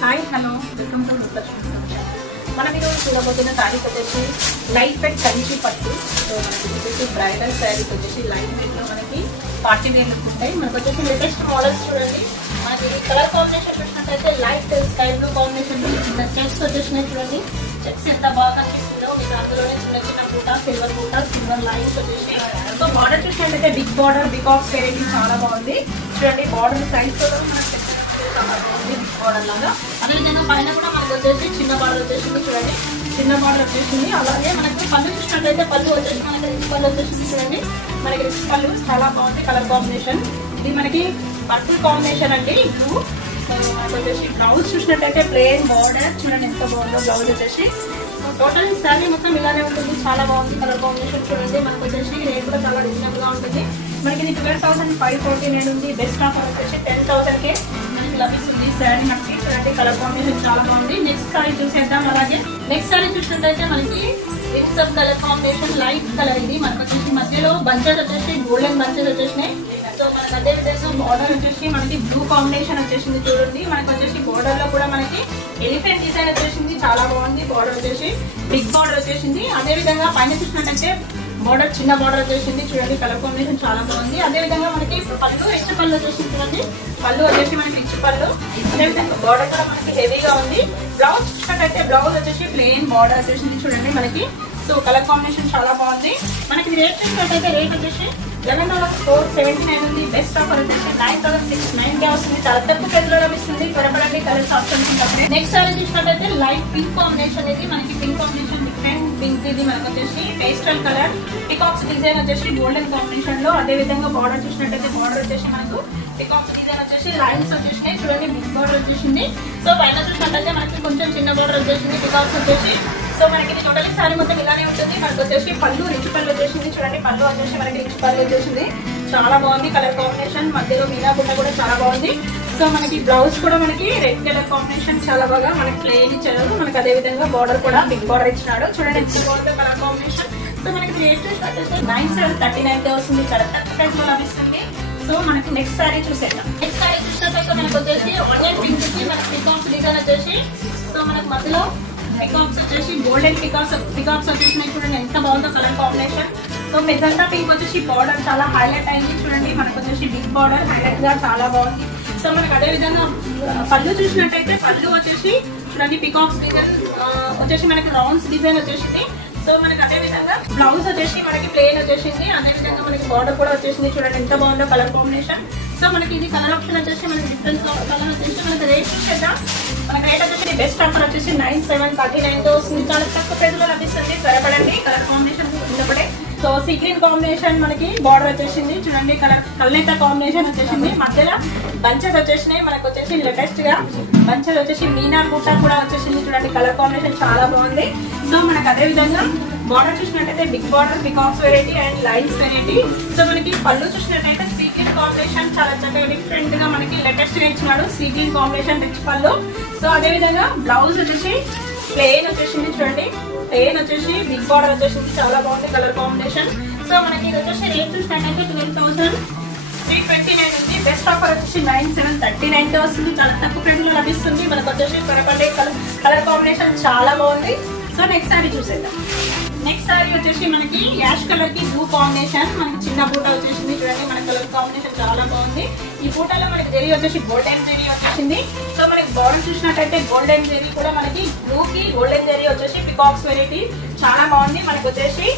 Hi hello welcome to మనం ఈరోజు చూడబోతున్న శారీస్ వచ్చేసి లైట్ వెయిట్ కంచి పట్టు. సో మనకి వచ్చేసి బ్రైడల్ శారీస్ వచ్చేసి లైట్ వెయిట్లో మనకి పార్టీ వేర్ లుక్ ఉంటాయి. మనకు వచ్చేసి లేటెస్ట్ మోడల్స్ చూడండి. మనకి కలర్ కాంబినేషన్ చూసినట్టయితే లైట్ స్కై బ్లూ కాంబినేషన్ చిన్న చెక్స్ వచ్చేసినాయి చూడండి. చెక్స్ ఎంత బాగా కనిపిస్తుందో మీకు అందులోనే చిన్న చిన్న బూటా సిల్వర్ లైన్స్ వచ్చేసి. సో బార్డర్ చూసినట్టయితే బిగ్ బార్డర్ బికాక్స్ వెరైటీ చాలా బాగుంది చూడండి. బార్డర్ సైజ్ కూడా మనకి బార్డర్ లాగా అదేవిధంగా పైన కూడా మనకు వచ్చేసి చిన్న బార్డర్ వచ్చేసింది చూడండి. చిన్న బార్డర్ వచ్చేసింది. అలాగే మనకి పళ్ళు చూసినట్లయితే పళ్ళు వచ్చేసి మనకి రిచ్ పళ్ళు వచ్చేసింది చూడండి. మనకి రిచ్ పళ్ళు చాలా బాగుంది కలర్ కాంబినేషన్. ఇది మనకి పర్పుల్ కాంబినేషన్ అండి. ఇప్పుడు మనకు వచ్చేసి బ్లౌజ్ చూసినట్టయితే ప్లెయిన్ బార్డర్ చూడండి ఎంత బాగుందో బ్లౌజ్ వచ్చేసి. టోటల్ శారీ మొత్తం ఇలానే ఉంటుంది. చాలా బాగుంది కలర్ కాంబినేషన్ చూడండి. మనకు వచ్చేసి రేట్ కూడా చాలా రీజనబుల్ గా ఉంటుంది. మనకి ఇది 12,549 ఉంది. బెస్ట్ ఆఫర్ వచ్చేసి 10,000కే మనకి లభిస్తుంది శారీ మనకి చూడండి. కలర్ కాంబినేషన్ చాలా బాగుంది. నెక్స్ట్ శారీ చూసేద్దాం. అలాగే నెక్స్ట్ శారీ చూసినట్టయితే మనకి mixup colour combination light colour. ఇది మనకు వచ్చేసి మధ్యలో బంచెస్ వచ్చేసి గోల్డెన్ బంచెస్ వచ్చేసినాయి. సో మనకి అదే విధంగా బార్డర్ వచ్చేసి మనకి బ్లూ కాంబినేషన్ వచ్చేసింది చూడండి. మనకి వచ్చేసి బార్డర్ లో కూడా మనకి ఎలిఫెంట్ డిజైన్ వచ్చేసింది. చాలా బాగుంది. బార్డర్ వచ్చేసి బిగ్ బార్డర్ వచ్చేసింది. అదే విధంగా పైన చూసినట్టయితే బార్డర్ చిన్న బార్డర్ వచ్చేసింది చూడండి. కలర్ కాంబినేషన్ చాలా బాగుంది. అదే విధంగా మనకి పళ్ళు రిచ్ పళ్ళు వచ్చేసింది చూడండి. పళ్ళు వచ్చేసి మనకి రిచ్ పళ్ళు. అదే విధంగా బార్డర్ కూడా మనకి హెవీగా ఉంది. బ్లౌజ్ చూసినట్టయితే బ్లౌజ్ వచ్చేసి ప్లెయిన్ బార్డర్ వచ్చేసింది చూడండి మనకి. సో కలర్ కాంబినేషన్ చాలా బాగుంది. మనకి రేట్ చూసినట్టయితే రేట్ వచ్చేసి 11,479 ఉంది. బెస్ట్ ఆఫర్ వచ్చేసి 9,690 వస్తుంది. చాలా తక్కువ ప్రైస్ లో లభిస్తుంది. త్వరపడండి కలర్స్ ఆప్షన్స్ ఉంటాయి. నెక్స్ట్ సారీ చూసినట్టయితే లైట్ పింక్ కాంబినేషన్. ఇది మనకి పింక్ కాంబినేషన్ డిఫరెంట్ పింక్. ఇది మనకు వచ్చేసి పేస్టల్ కలర్ పికాక్స్ డిజైన్ వచ్చేసి గోల్డెన్ కాంబినేషన్ లో. అదే విధంగా బార్డర్ చూసినట్టయితే బార్డర్ వచ్చేసి మనకు పికాక్స్ డిజైన్ వచ్చేసి లైన్స్ వచ్చేసినాయి చూడండి. బిగ్ బార్డర్ వచ్చేసింది. సో పైన చూసినట్టయితే మనకి కొంచెం చిన్న బార్డర్ వచ్చేసింది పికాక్స్ వచ్చేసి. సో మనకి టోటల్ సారీ మొత్తం ఇలానే ఉంటుంది. మనకు వచ్చేసి పళ్ళు రిచ్ పళ్ళు వచ్చేసింది చూడండి. పళ్ళు వచ్చేసి మనకి రిచ్ పళ్ళు వచ్చేసింది. చాలా బాగుంది కలర్ కాంబినేషన్. మధ్యలో మీనా బుట్ట కూడా చాలా బాగుంది. సో మనకి బ్లౌజ్ కూడా మనకి రెడ్ కలర్ కాంబినేషన్ చాలా బాగా మనకి ప్లెయిన్ ఇచ్చారు. మనకి అదే విధంగా బార్డర్ కూడా బిగ్ బార్డర్ ఇచ్చినాడు చూడండి. ఎంత బాగుంది కలర్ కాంబినేషన్. సో మనకి రేట్ చూసినట్టయితే 9,739 వస్తుంది. చాలా తక్కువ ప్రైస్ లో లభిస్తుంది. సో మనకి నెక్స్ట్ సారీ చూసేద్దాం. నెక్స్ట్ సారీ చూసినట్టయితే మనకు వచ్చేసి ఆనియన్ పింక్ కి మనకి పికాక్స్ డిజైన్ వచ్చేసి. సో మనకి మధ్యలో పికాక్స్ వచ్చేసి గోల్డెన్ పికాక్స్ వచ్చేసినాయి చూడండి. ఎంత బాగుందో colour combination. So magenta pink వచ్చేసి బార్డర్ చాలా హైలైట్ అయింది చూడండి. మనకు వచ్చేసి బిగ్ బార్డర్ హైలైట్ గా చాలా బాగుంది. సో మనకి అదే విధంగా పళ్ళు చూసినట్టయితే పళ్ళు వచ్చేసి చూడండి పికాక్స్ డిజైన్ వచ్చేసి మనకి రౌండ్స్ డిజైన్ వచ్చేసింది. సో మనకి అదే విధంగా బ్లౌజ్ వచ్చేసి మనకి ప్లెయిన్ వచ్చేసింది. అదే విధంగా మనకి బార్డర్ కూడా వచ్చేసింది చూడండి. ఎంత బాగుందో కలర్ కాంబినేషన్. సో మనకి ఇది కలర్ ఆప్షన్ వచ్చేసి మనకి డిఫరెంట్ కలర్ వచ్చేసి మనకి రేట్ చూసేద్దాం. మనకి రేట్ వచ్చేసి బెస్ట్ ఆఫర్ వచ్చేసి 9,739 తో వస్తుంది. చాలా తక్కువ ప్రైస్ లో లభిస్తుంది. త్వరపడండి కలర్ కాంబినేషన్ ఇష్టపడే. సో సీ గ్రీన్ కాంబినేషన్ మనకి బార్డర్ వచ్చేసింది చూడండి. కల్నేత కాంబినేషన్ వచ్చేసింది. మధ్యలో బంచెస్ వచ్చేసినాయి. మనకు వచ్చేసి లేటెస్ట్ గా బంచెస్ వచ్చేసి మీనా బూటా కూడా వచ్చేసింది చూడండి. కలర్ కాంబినేషన్ చాలా బాగుంది. సో మనకు అదే విధంగా బార్డర్ చూసినట్టయితే big border peacocks variety and lines variety. So మనకి పళ్ళు చూసినట్టయితే సీ గ్రీన్ కాంబినేషన్ చాలా చక్కగా డిఫరెంట్ గా మనకి లేటెస్ట్ గా ఇచ్చినాడు. సీ గ్రీన్ కాంబినేషన్ రిచ్ పళ్ళు. సో అదే విధంగా బ్లౌజ్ వచ్చేసి ప్లెయిన్ వచ్చేసింది చూడండి. ప్లెయిన్ వచ్చేసి బిగ్ బార్డర్ వచ్చేసింది. చాలా బాగుంది కలర్ కాంబినేషన్. సో మనకి ఇది వచ్చేసి రేట్ చూసినట్టయితే 12,329 ఉంది. బెస్ట్ ఆఫర్ వచ్చేసి 9,739 తో వస్తుంది. చాలా తక్కువ ప్రైస్ లో లభిస్తుంది. మనకు వచ్చేసి త్వరపడే కలర్ కాంబినేషన్ చాలా బాగుంది. సో నెక్స్ట్ సారీ చూసేద్దాం. నెక్స్ట్ సారీ వచ్చేసి మనకి యాష్ కలర్ కి బ్లూ కాంబినేషన్. మనకి చిన్న బూట వచ్చేసింది చూడండి. మన కలర్ కాంబినేషన్ చాలా బాగుంది. ఈ బూటలో మనకి జరీ వచ్చేసి గోల్డెన్ జరీ వచ్చేసింది. సో మనకి బార్డర్ చూసినట్టయితే గోల్డెన్ జరీ కూడా మనకి బ్లూ కి గోల్డెన్ జరీ వచ్చేసి పికాక్స్ వెరైటీ చాలా బాగుంది. మనకి వచ్చేసి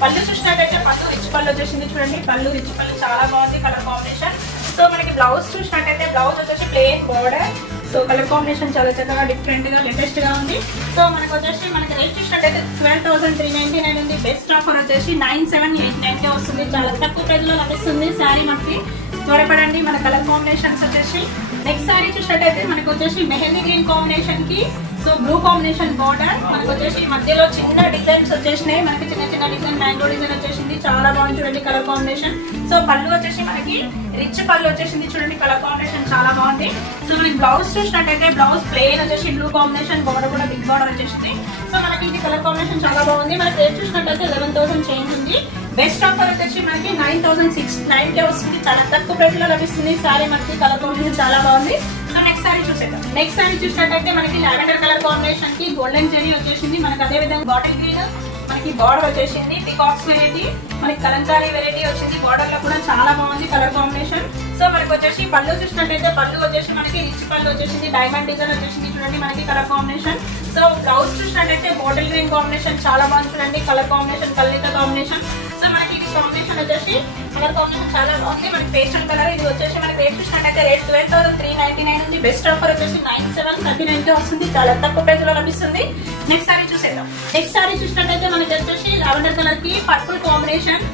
పళ్ళు చూసినట్టయితే పళ్ళు రిచ్ పళ్ళు వచ్చేసింది చూడండి. పళ్ళు రిచ్ పళ్ళు చాలా బాగుంది కలర్ కాంబినేషన్. సో మనకి బ్లౌజ్ చూసినట్టయితే బ్లౌజ్ వచ్చేసి plain border. So colour combination చాలా చక్కగా డిఫరెంట్ గా లేటెస్ట్ గా ఉంది. సో మనకి వచ్చేసి మనకి రేట్ చూసినట్టయితే 12,399 ఉంది. బెస్ట్ ఆఫర్ వచ్చేసి 9,789 వస్తుంది. చాలా తక్కువ ప్రైస్ లో లభిస్తుంది శారీ మనకి. త్వరపడండి మన కలర్ కాంబినేషన్స్ వచ్చేసి. నెక్స్ట్ సారీ చూసినట్టయితే మనకు వచ్చేసి మెహందీ గ్రీన్ కాంబినేషన్ కి సో బ్లూ కాంబినేషన్ బార్డర్. మనకు వచ్చేసి మధ్యలో చిన్న డిజైన్స్ వచ్చేసినాయి. మనకి చిన్న చిన్న డిజైన్ మ్యాంగో డిజైన్ వచ్చేసింది. చాలా బాగుంది చూడండి కలర్ కాంబినేషన్. సో పళ్ళు వచ్చేసి మనకి రిచ్ పళ్ళు వచ్చేసింది చూడండి. కలర్ కాంబినేషన్ చాలా బాగుంది. సో మనకి బ్లౌజ్ చూసినట్టయితే బ్లౌజ్ ప్లెయిన్ వచ్చేసి బ్లూ కాంబినేషన్. బార్డర్ కూడా బిగ్ బార్డర్ వచ్చేసింది. సో సో మనకి ఇది కలర్ కాంబినేషన్ చాలా బాగుంది. మనకి రేట్ చూసినట్లయితే 11,000 చేంజ్ ఉంది. బెస్ట్ ఆఫర్ వచ్చేసి మనకి 9,609 వస్తుంది. చాలా తక్కువ ప్రైస్ లో లభిస్తుంది. సారీ మనకి కలర్ కాంబినేషన్ చాలా బాగుంది. సో నెక్స్ట్ సారీ చూసేద్దాం. నెక్స్ట్ సారీ చూసినట్టయితే మనకి లావెండర్ కలర్ కాంబినేషన్ కి గోల్డెన్ జెరీ వచ్చేసింది. మనకి అదే విధంగా బాటిల్ గ్రీన్ మనకి బార్డర్ వచ్చేసింది. పికాక్స్ వెరైటీ మనకి కలంకారీ వెరైటీ వచ్చింది. బార్డర్ లో కూడా చాలా బాగుంది కలర్ కాంబినేషన్. సో మనకి వచ్చేసి పళ్ళు చూసినట్టయితే పళ్ళు వచ్చేసి మనకి రిచ్ పళ్ళు వచ్చేసింది. డైమండ్ డిజైన్ వచ్చేసింది చూడండి మనకి కలర్ కాంబినేషన్. సో బ్లౌజ్ చూసినట్టయితే బాటిల్ గ్రీన్ కాంబినేషన్ చాలా బాగుంది చూడండి. కలర్ కాంబినేషన్ కల్లిక కాంబినేషన్. సో మనకి ఇది కాంబినేషన్ వచ్చేసి కలర్ కాంబినేషన్ చాలా బాగుంది. మనకి పేస్టల్ కలర్ ఇది వచ్చేసి మనకి రేట్ చూసినట్టయితే రేట్ 12,399 ఉంది. బెస్ట్ ఆఫర్ వచ్చేసి 9,739 వస్తుంది. చాలా తక్కువ ప్రైస్ లో లభిస్తుంది. నెక్స్ట్ సారీ చూసేద్దాం. నెక్స్ట్ సారీ చూసినట్టయితే మనకి వచ్చేసి లావెండర్ కలర్ కి పర్పుల్ కాంబినేషన్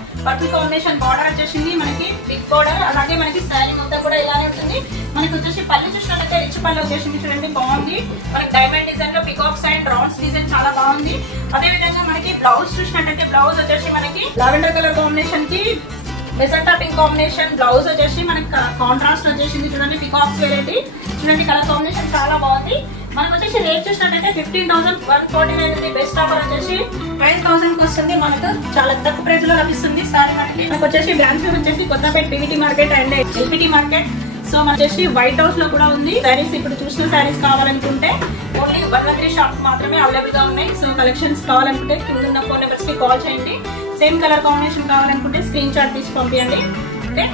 బార్డర్ వచ్చేసింది. మనకి బిగ్ బార్డర్ అలాగే మనకి శారీ మొత్తం కూడా ఇలానే ఉంటుంది. మనకి వచ్చేసి పళ్ళు చూసినట్టయితే రిచ్ పళ్ళు వచ్చేసింది చూడండి బాగుంది. మనకి డైమండ్ డిజైన్ లో పికాక్స్ అండ్ రౌండ్స్ డిజైన్ చాలా బాగుంది. అదే విధంగా మనకి బ్లౌజ్ చూసినట్టయితే బ్లౌజ్ వచ్చేసి మనకి లావెండర్ కలర్ కాంబినేషన్ కి మెజెంటా పింక్ కాంబినేషన్ బ్లౌజ్ వచ్చేసి మనకి కాంట్రాస్ట్ వచ్చేసింది చూడండి. పికాక్స్ వెరైటీ చూడండి కలర్ కాంబినేషన్ చాలా బాగుంది. మనకు వచ్చేసి రేట్ చూసినట్టయితే 15,149 ఉంది. బెస్ట్ ఆఫర్ వచ్చేసి 12,000 కి వస్తుంది. మనకు చాలా తక్కువ ప్రైస్ లో లభిస్తుంది. సారీ మనకు వచ్చేసి బ్రాంచ్ వచ్చేసి Kothapeta PVT market and LPT market. So మన వచ్చేసి వైట్ హౌస్ లో కూడా ఉంది. శారీస్ ఇప్పుడు చూసిన శారీస్ కావాలనుకుంటే ఓన్లీ 113 షాప్స్ మాత్రమే అవైలబుల్ గా ఉన్నాయి. సో కలెక్షన్స్ కావాలనుకుంటే కింద ఉన్న ఫోన్ నెంబర్స్ కి కాల్ చేయండి. సేమ్ కలర్ కాంబినేషన్ కావాలనుకుంటే స్క్రీన్ షాట్ తీసి పంపించండి. ఓకే.